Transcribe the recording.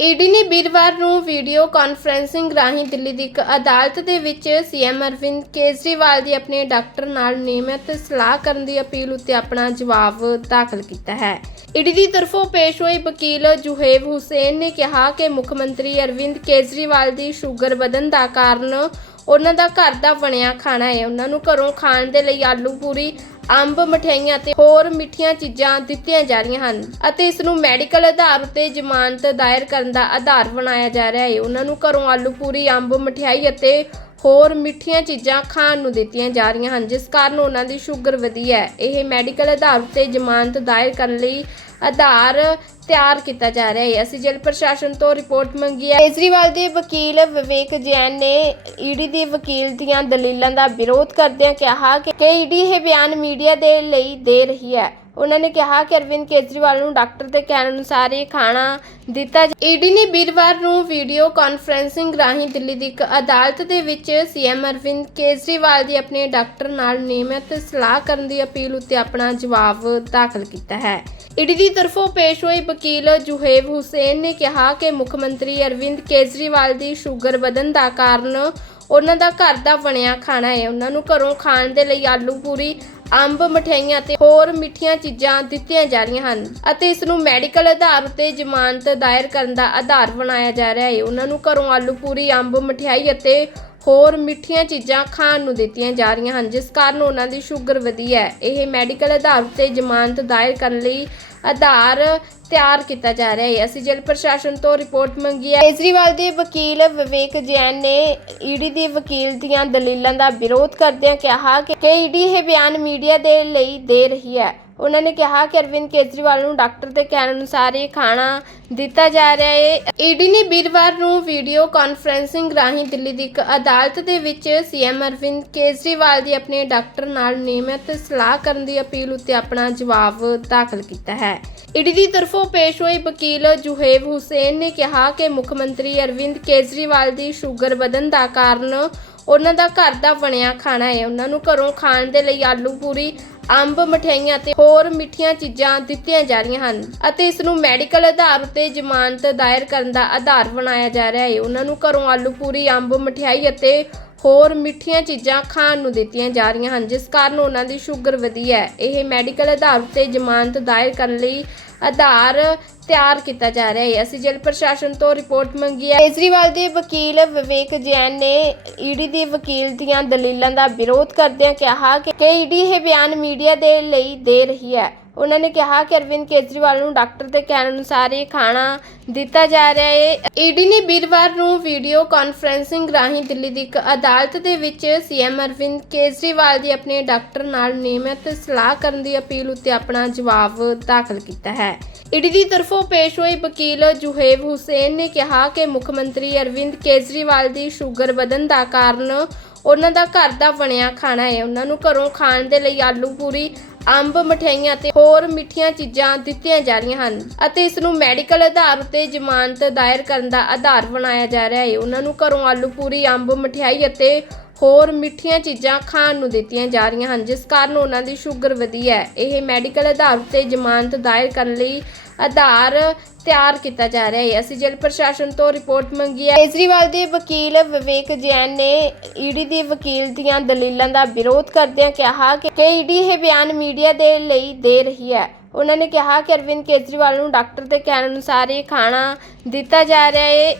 ED ਨੇ ਵੀਰਵਾਰ ਨੂੰ ਵੀਡੀਓ ਕਾਨਫਰੈਂਸਿੰਗ ਰਾਹੀਂ ਦਿੱਲੀ ਦੀ ਇੱਕ ਅਦਾਲਤ ਦੇ ਵਿੱਚ ਸੀਐਮ ਅਰਵਿੰਦ ਕੇਜਰੀਵਾਲ ਦੀ ਆਪਣੇ ਡਾਕਟਰ ਨਾਲ ਨਿਯਮਿਤ ਸਲਾਹ ਕਰਨ ਦੀ ਅਪੀਲ ਉੱਤੇ ਆਪਣਾ ਜਵਾਬ ਦਾਖਲ ਕੀਤਾ ਹੈ। ਈਡੀ ਦੀ ਤਰਫੋਂ ਪੇਸ਼ ਹੋਏ ਵਕੀਲ ਜੁਹੇਬ ਹੁਸੈਨ ਨੇ ਕਿਹਾ ਕਿ ਮੁੱਖ ਮੰਤਰੀ ਅਰਵਿੰਦ ਕੇਜਰੀਵਾਲ ਦੀ ਸ਼ੂਗਰ ਵਧਣ ਦਾ ਕਾਰਨ ਉਹਨਾਂ ਦਾ ਘਰ ਦਾ ਬਣਿਆ ਖਾਣਾ ਹੈ। ਉਹਨਾਂ ਨੂੰ ਘਰੋਂ ਖਾਣ ਦੇ ਲਈ ਆਲੂ, ਪੂਰੀ, ਅੰਬ, ਮਠਿਆਈਆਂ ਤੇ ਹੋਰ ਮਿੱਠੀਆਂ ਚੀਜ਼ਾਂ ਦਿੱਤੀਆਂ ਜਾ ਰਹੀਆਂ ਹਨ ਅਤੇ ਇਸ ਨੂੰ ਮੈਡੀਕਲ ਆਧਾਰ ਉੱਤੇ ਜ਼ਮਾਨਤ ਦਾਇਰ ਕਰਨ ਦਾ ਆਧਾਰ ਬਣਾਇਆ ਜਾ ਰਿਹਾ ਹੈ। ਉਹਨਾਂ ਨੂੰ ਘਰੋਂ ਆਲੂ, ਪੂਰੀ, ਅੰਬ, ਮਠਿਆਈ ਅਤੇ ਹੋਰ ਮਿੱਠੀਆਂ ਚੀਜ਼ਾਂ ਖਾਣ ਨੂੰ ਦਿੱਤੀਆਂ ਜਾ ਰਹੀਆਂ ਹਨ, ਜਿਸ ਕਾਰਨ ਉਹਨਾਂ ਦੀ ਸ਼ੂਗਰ ਵਧੀ ਹੈ। ਇਹ ਮੈਡੀਕਲ ਆਧਾਰ ਉੱਤੇ ਜ਼ਮਾਨਤ ਦਾਇਰ ਕਰਨ ਲਈ ਆਧਾਰ ਤਿਆਰ ਕੀਤਾ ਜਾ ਰਿਹਾ ਹੈ। ਅਸੀਂ ਜੇਲ੍ਹ ਪ੍ਰਸ਼ਾਸਨ ਤੋਂ ਰਿਪੋਰਟ ਮੰਗੀ ਹੈ ਕੇਜਰੀਵਾਲ ਦੇ ਵਕੀਲ ਵਿਵੇਕ ਜੈਨ ਨੇ ਈਡੀ ਦੇ ਵਕੀਲ ਦੀਆਂ ਦਲੀਲਾਂ ਦਾ ਵਿਰੋਧ ਕਰਦਿਆਂ ਕਿਹਾ ਕਿ ਈਡੀ ਇਹ ਬਿਆਨ ਮੀਡੀਆ ਦੇ ਲਈ ਦੇ ਰਹੀ ਹੈ। ਉਹਨਾਂ ਨੇ ਕਿਹਾ ਕਿ ਅਰਵਿੰਦ ਕੇਜਰੀਵਾਲ ਨੂੰ ਡਾਕਟਰ ਦੇ ਕਹਿਣ ਅਨੁਸਾਰ ਇਹ ਖਾਣਾ ਦਿੱਤਾ ਈਡੀ ਨੇ ਵੀਰਵਾਰ ਨੂੰ ਵੀਡੀਓ ਕਾਨਫਰੈਂਸਿੰਗ ਰਾਹੀਂ ਦਿੱਲੀ ਦੀ ਇੱਕ ਅਦਾਲਤ ਦੇ ਵਿੱਚ ਸੀਐਮ ਅਰਵਿੰਦ ਕੇਜਰੀਵਾਲ ਦੀ ਆਪਣੇ ਡਾਕਟਰ ਨਾਲ ਨਿਯਮਿਤ ਸਲਾਹ ਕਰਨ ਦੀ ਅਪੀਲ ਉੱਤੇ ਆਪਣਾ ਜਵਾਬ ਦਾਖਲ ਕੀਤਾ ਹੈ। ਈਡੀ ਦੀ ਤਰਫੋਂ ਪੇਸ਼ ਹੋਏ ਵਕੀਲ ਜੁਹੇਬ ਹੁਸੈਨ ਨੇ ਕਿਹਾ ਕਿ ਮੁੱਖ ਮੰਤਰੀ ਅਰਵਿੰਦ ਕੇਜਰੀਵਾਲ ਦੀ ਸ਼ੂਗਰ ਵਧਣ ਦਾ ਕਾਰਨ ਉਹਨਾਂ ਦਾ ਘਰ ਦਾ ਬਣਿਆ ਖਾਣਾ ਹੈ। ਉਹਨਾਂ ਨੂੰ ਘਰੋਂ ਖਾਣ ਦੇ ਲਈ ਆਲੂ ਪੂਰੀ, ਅੰਬ, ਮਠਿਆਈਆਂ ਤੇ ਹੋਰ ਮਿੱਠੀਆਂ ਚੀਜ਼ਾਂ ਦਿੱਤੀਆਂ ਜਾ ਰਹੀਆਂ ਹਨ ਅਤੇ ਇਸ ਨੂੰ ਮੈਡੀਕਲ ਆਧਾਰ ਉੱਤੇ ਜ਼ਮਾਨਤ ਦਾਇਰ ਕਰਨ ਦਾ ਆਧਾਰ ਬਣਾਇਆ ਜਾ ਰਿਹਾ ਹੈ। ਉਹਨਾਂ ਨੂੰ ਘਰੋਂ ਆਲੂ ਪੂਰੀ, ਅੰਬ, ਮਠਿਆਈ ਅਤੇ ਹੋਰ ਮਿੱਠੀਆਂ ਚੀਜ਼ਾਂ ਖਾਣ ਨੂੰ ਦਿੱਤੀਆਂ ਜਾ ਰਹੀਆਂ ਹਨ, ਜਿਸ ਕਾਰਨ ਉਹਨਾਂ ਦੀ ਸ਼ੂਗਰ ਵਧੀ ਹੈ। ਇਹ ਮੈਡੀਕਲ ਆਧਾਰ ਉੱਤੇ ਜ਼ਮਾਨਤ ਦਾਇਰ ਕਰਨ ਲਈ ਆਧਾਰ ਤਿਆਰ ਕੀਤਾ ਜਾ ਰਿਹਾ ਹੈ। ਅਸੀਂ ਜੇਲ੍ਹ ਪ੍ਰਸ਼ਾਸਨ ਤੋਂ ਰਿਪੋਰਟ ਮੰਗੀ ਹੈ। ਕੇਜਰੀਵਾਲ ਦੇ ਵਕੀਲ ਵਿਵੇਕ ਜੈਨ ਨੇ ਈਡੀ ਦੇ ਵਕੀਲ ਦੀਆਂ ਦਲੀਲਾਂ ਦਾ ਵਿਰੋਧ ਕਰਦਿਆਂ ਕਿਹਾ ਕਿ ਈਡੀ ਇਹ ਬਿਆਨ ਮੀਡੀਆ ਦੇ ਲਈ ਦੇ ਰਹੀ ਹੈ। ਉਹਨਾਂ ਨੇ ਕਿਹਾ ਕਿ ਅਰਵਿੰਦ ਕੇਜਰੀਵਾਲ ਨੂੰ ਡਾਕਟਰ ਦੇ ਕਹਿਣ ਅਨੁਸਾਰ ਇਹ ਖਾਣਾ ਦਿੱਤਾ ਜਾ ਰਿਹਾ ਹੈ। ਈਡੀ ਨੇ ਵੀਰਵਾਰ ਨੂੰ ਵੀਡੀਓ ਕਾਨਫਰੈਂਸਿੰਗ ਰਾਹੀਂ ਦਿੱਲੀ ਦੀ ਇੱਕ ਅਦਾਲਤ ਦੇ ਵਿੱਚ ਸੀਐਮ ਅਰਵਿੰਦ ਕੇਜਰੀਵਾਲ ਦੀ ਆਪਣੇ ਡਾਕਟਰ ਨਾਲ ਨਿਯਮਿਤ ਸਲਾਹ ਕਰਨ ਦੀ ਅਪੀਲ ਉੱਤੇ ਆਪਣਾ ਜਵਾਬ ਦਾਖਲ ਕੀਤਾ ਹੈ। ਈਡੀ ਦੀ ਤਰਫੋਂ ਪੇਸ਼ ਹੋਏ ਵਕੀਲ ਜੁਹੇਬ ਹੁਸੈਨ ਨੇ ਕਿਹਾ ਕਿ ਮੁੱਖ ਮੰਤਰੀ ਅਰਵਿੰਦ ਕੇਜਰੀਵਾਲ ਦੀ ਸ਼ੂਗਰ ਵਧਣ ਦਾ ਕਾਰਨ ਉਹਨਾਂ ਦਾ ਘਰ ਦਾ ਬਣਿਆ ਖਾਣਾ ਹੈ। ਉਹਨਾਂ ਨੂੰ ਘਰੋਂ ਖਾਣ ਦੇ ਲਈ ਆਲੂ ਪੂਰੀ ਅੰਬ, ਮਠਿਆਈਆਂ ਤੇ ਹੋਰ ਮਿੱਠੀਆਂ ਚੀਜ਼ਾਂ ਦਿੱਤੀਆਂ ਜਾ ਰਹੀਆਂ ਹਨ ਅਤੇ ਇਸ ਨੂੰ ਮੈਡੀਕਲ ਆਧਾਰ ਉੱਤੇ ਜ਼ਮਾਨਤ ਦਾਇਰ ਕਰਨ ਦਾ ਆਧਾਰ ਬਣਾਇਆ ਜਾ ਰਿਹਾ ਹੈ। ਉਹਨਾਂ ਨੂੰ ਘਰੋਂ ਆਲੂ ਪੂਰੀ, ਅੰਬ, ਮਠਿਆਈ ਅਤੇ ਹੋਰ ਮਿੱਠੀਆਂ ਚੀਜ਼ਾਂ ਖਾਣ ਨੂੰ ਦਿੱਤੀਆਂ ਜਾ ਰਹੀਆਂ ਹਨ, ਜਿਸ ਕਾਰਨ ਉਹਨਾਂ ਦੀ ਸ਼ੂਗਰ ਵਧੀ ਹੈ। ਇਹ ਮੈਡੀਕਲ ਆਧਾਰ ਉੱਤੇ ਜ਼ਮਾਨਤ ਦਾਇਰ ਕਰਨ ਲਈ ਆਧਾਰ ਤਿਆਰ ਕੀਤਾ ਜਾ ਰਿਹਾ ਹੈ। ਅਸੀਂ ਜੇਲ੍ਹ ਪ੍ਰਸ਼ਾਸਨ ਤੋਂ ਰਿਪੋਰਟ ਮੰਗੀ ਹੈ ਕੇਜਰੀਵਾਲ ਦੇ ਵਕੀਲ ਵਿਵੇਕ ਜੈਨ ਨੇ ਈਡੀ ਦੇ ਵਕੀਲ ਦੀਆਂ ਦਲੀਲਾਂ ਦਾ ਵਿਰੋਧ ਕਰਦਿਆਂ ਕਿਹਾ ਕਿ ਈਡੀ ਇਹ ਬਿਆਨ ਮੀਡੀਆ ਦੇ ਲਈ ਦੇ ਰਹੀ ਹੈ। ਉਹਨਾਂ ਨੇ ਕਿਹਾ ਕਿ ਅਰਵਿੰਦ ਕੇਜਰੀਵਾਲ ਨੂੰ ਡਾਕਟਰ ਦੇ ਕਹਿਣ ਅਨੁਸਾਰ ਇਹ ਖਾਣਾ ਦਿੱਤਾ ਜਾ ਰਿਹਾ ਹੈ। ਈਡੀ ਨੇ ਵੀਰਵਾਰ ਨੂੰ ਵੀਡੀਓ ਕਾਨਫਰੈਂਸਿੰਗ ਰਾਹੀਂ ਦਿੱਲੀ ਦੀ ਇੱਕ ਅਦਾਲਤ ਦੇ ਵਿੱਚ ਸੀਐਮ ਅਰਵਿੰਦ ਕੇਜਰੀਵਾਲ ਦੀ ਆਪਣੇ ਡਾਕਟਰ ਨਾਲ ਨਿਯਮਿਤ ਸਲਾਹ ਕਰਨ ਦੀ ਅਪੀਲ ਉੱਤੇ ਆਪਣਾ ਜਵਾਬ ਦਾਖਲ ਕੀਤਾ ਹੈ। ਈਡੀ ਦੀ ਤਰਫੋਂ ਪੇਸ਼ ਹੋਏ ਵਕੀਲ ਜੁਹੇਬ ਹੁਸੈਨ ਨੇ ਕਿਹਾ ਕਿ ਮੁੱਖ ਮੰਤਰੀ ਅਰਵਿੰਦ ਕੇਜਰੀਵਾਲ ਦੀ ਸ਼ੂਗਰ ਵਧਣ ਦਾ ਕਾਰਨ ਉਹਨਾਂ ਦਾ ਘਰ ਦਾ ਬਣਿਆ ਖਾਣਾ ਹੈ। ਉਹਨਾਂ ਨੂੰ ਘਰੋਂ ਖਾਣ ਦੇ ਲਈ ਆਲੂ ਪੂਰੀ ਅੰਬ, ਮਠਿਆਈਆਂ ਤੇ ਹੋਰ ਮਿੱਠੀਆਂ ਚੀਜ਼ਾਂ ਦਿੱਤੀਆਂ ਜਾ ਰਹੀਆਂ ਹਨ ਅਤੇ ਇਸ ਨੂੰ ਮੈਡੀਕਲ ਆਧਾਰ ਉੱਤੇ ਜ਼ਮਾਨਤ ਦਾਇਰ ਕਰਨ ਦਾ ਆਧਾਰ ਬਣਾਇਆ ਜਾ ਰਿਹਾ ਹੈ। ਉਹਨਾਂ ਨੂੰ ਘਰੋਂ ਆਲੂ ਪੂਰੀ, ਅੰਬ, ਮਠਿਆਈ ਅਤੇ ਹੋਰ ਮਿੱਠੀਆਂ ਚੀਜ਼ਾਂ ਖਾਣ ਨੂੰ ਦਿੱਤੀਆਂ ਜਾ ਰਹੀਆਂ ਹਨ, ਜਿਸ ਕਾਰਨ ਉਹਨਾਂ ਦੀ ਸ਼ੂਗਰ ਵਧੀ ਹੈ। ਇਹ ਮੈਡੀਕਲ ਆਧਾਰ ਉੱਤੇ ਜ਼ਮਾਨਤ ਦਾਇਰ ਕਰਨ ਲਈ ਆਧਾਰ ਤਿਆਰ ਕੀਤਾ ਜਾ ਰਿਹਾ ਹੈ। ਅਸੀਂ ਜੇਲ੍ਹ ਪ੍ਰਸ਼ਾਸਨ ਤੋਂ ਰਿਪੋਰਟ ਮੰਗੀ ਹੈ। ਕੇਜਰੀਵਾਲ ਦੇ ਵਕੀਲ ਵਿਵੇਕ ਜੈਨ ਨੇ ਈਡੀ ਦੇ ਵਕੀਲ ਦੀਆਂ ਦਲੀਲਾਂ ਦਾ ਵਿਰੋਧ ਕਰਦਿਆਂ ਕਿਹਾ ਕਿ ਈਡੀ ਇਹ ਬਿਆਨ ਮੀਡੀਆ ਦੇ ਲਈ ਦੇ ਰਹੀ ਹੈ। ਉਹਨਾਂ ਨੇ ਕਿਹਾ ਕਿ ਅਰਵਿੰਦ ਕੇਜਰੀਵਾਲ ਨੂੰ ਡਾਕਟਰ ਦੇ ਕਹਿਣ ਅਨੁਸਾਰ ਇਹ ਖਾਣਾ ਦਿੱਤਾ ਜਾ ਰਿਹਾ ਹੈ।